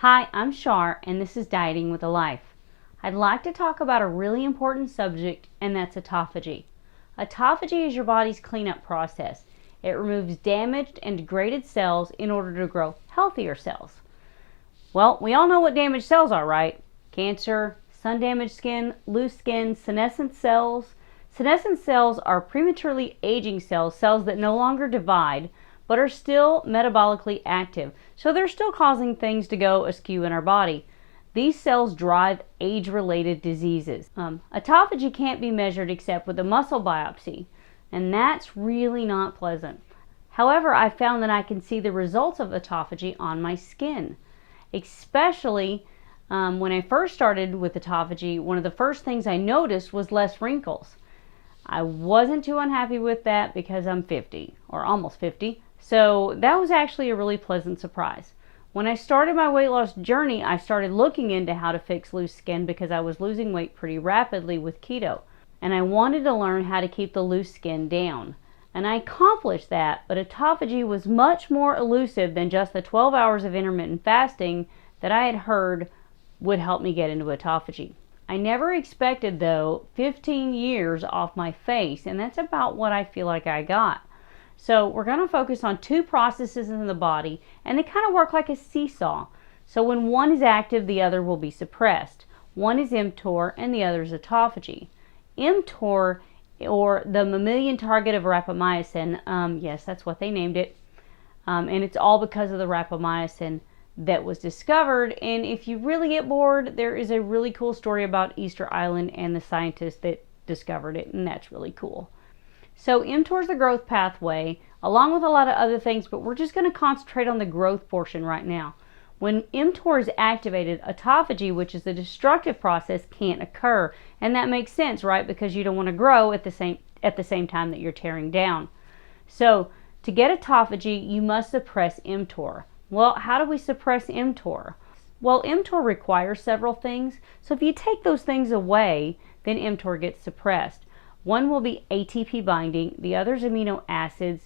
Hi, I'm Shar, and this is Dieting with a Life. I'd like to talk about a really important subject, and that's autophagy. Autophagy is your body's cleanup process. It removes damaged and degraded cells in order to grow healthier cells. Well, we all know what damaged cells are, right? Cancer, sun-damaged skin, loose skin, senescent cells. Senescent cells are prematurely aging cells, cells that no longer divide, but are still metabolically active. So they're still causing things to go askew in our body. These cells drive age-related diseases. Autophagy can't be measured except with a muscle biopsy, and that's really not pleasant. However, I found that I can see the results of autophagy on my skin. Especially when I first started with autophagy, one of the first things I noticed was less wrinkles. I wasn't too unhappy with that because I'm 50, or almost 50, so that was actually a really pleasant surprise. When I started my weight loss journey, I started looking into how to fix loose skin because I was losing weight pretty rapidly with keto, and I wanted to learn how to keep the loose skin down. And I accomplished that, but autophagy was much more elusive than just the 12 hours of intermittent fasting that I had heard would help me get into autophagy. I never expected, though, 15 years off my face, and that's about what I feel like I got. So we're going to focus on two processes in the body, and they kind of work like a seesaw. So when one is active, the other will be suppressed. One is mTOR, and the other is autophagy. mTOR, or the mammalian target of rapamycin, yes, that's what they named it, and it's all because of the rapamycin that was discovered. And if you really get bored, there is a really cool story about Easter Island and the scientist that discovered it, and that's really cool. So mTOR is the growth pathway, along with a lot of other things, but we're just going to concentrate on the growth portion right now. When mTOR is activated, autophagy, which is the destructive process, can't occur. And that makes sense, right? Because you don't want to grow at the same time that you're tearing down. So to get autophagy, you must suppress mTOR. Well, how do we suppress mTOR? Well, mTOR requires several things. So if you take those things away, then mTOR gets suppressed. One will be ATP binding, the other is amino acids,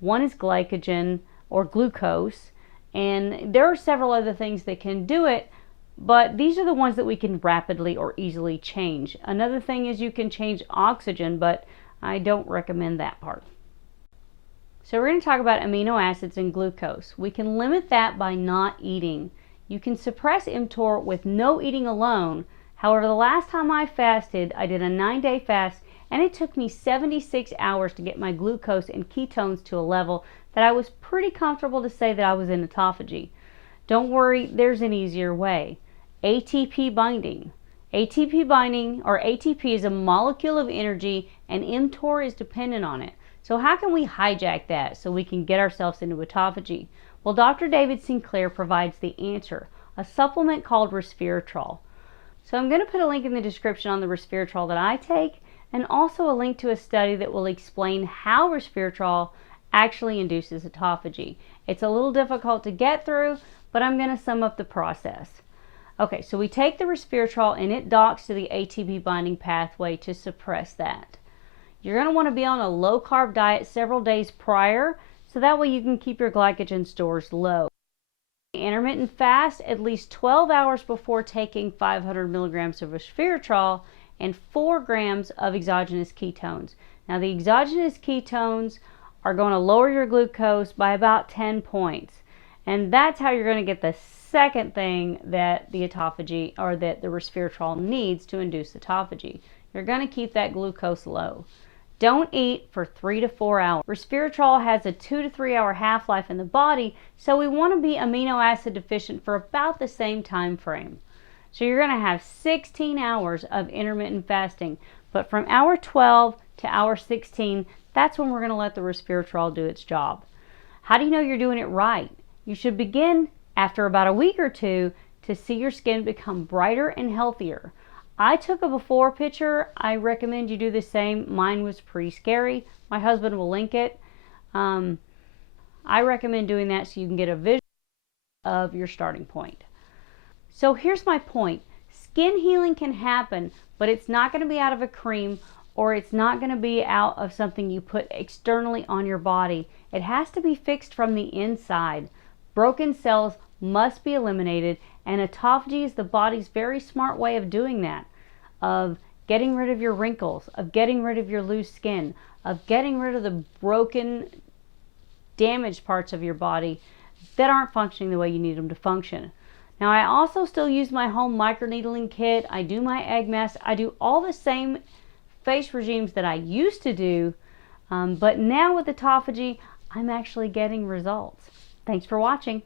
one is glycogen or glucose, and there are several other things that can do it, but these are the ones that we can rapidly or easily change. Another thing is you can change oxygen, but I don't recommend that part. So we're going to talk about amino acids and glucose. We can limit that by not eating. You can suppress mTOR with no eating alone. However, the last time I fasted, I did a 9-day fast, and it took me 76 hours to get my glucose and ketones to a level that I was pretty comfortable to say that I was in autophagy. Don't worry, there's an easier way. ATP binding. ATP binding, or ATP, is a molecule of energy, and mTOR is dependent on it. So how can we hijack that so we can get ourselves into autophagy? Well, Dr. David Sinclair provides the answer, a supplement called resveratrol. So I'm going to put a link in the description on the resveratrol that I take, and also a link to a study that will explain how resveratrol actually induces autophagy. It's a little difficult to get through, but I'm going to sum up the process. Okay, so we take the resveratrol and it docks to the ATP binding pathway to suppress that. You're going to want to be on a low carb diet several days prior, so that way you can keep your glycogen stores low. Intermittent fast at least 12 hours before taking 500 milligrams of resveratrol and 4 grams of exogenous ketones. Now the exogenous ketones are going to lower your glucose by about 10 points. And that's how you're going to get the second thing that the autophagy, or that the resveratrol needs to induce autophagy. You're going to keep that glucose low. Don't eat for 3 to 4 hours. Resveratrol has a 2 to 3 hour half-life in the body, so we want to be amino acid deficient for about the same time frame. So you're going to have 16 hours of intermittent fasting, but from hour 12 to hour 16, that's when we're going to let the resveratrol do its job. How do you know you're doing it right? You should begin after about a week or two to see your skin become brighter and healthier. I took a before picture. I recommend you do the same. Mine was pretty scary. My husband will link it. I recommend doing that so you can get a visual of your starting point. So here's my point. Skin healing can happen, but it's not going to be out of a cream, or it's not going to be out of something you put externally on your body. It has to be fixed from the inside. Broken cells must be eliminated, and autophagy is the body's very smart way of doing that, of getting rid of your wrinkles, of getting rid of your loose skin, of getting rid of the broken, damaged parts of your body that aren't functioning the way you need them to function. Now, I also still use my home microneedling kit. I do my egg mask. I do all the same face regimes that I used to do, but now with autophagy, I'm actually getting results. Thanks for watching.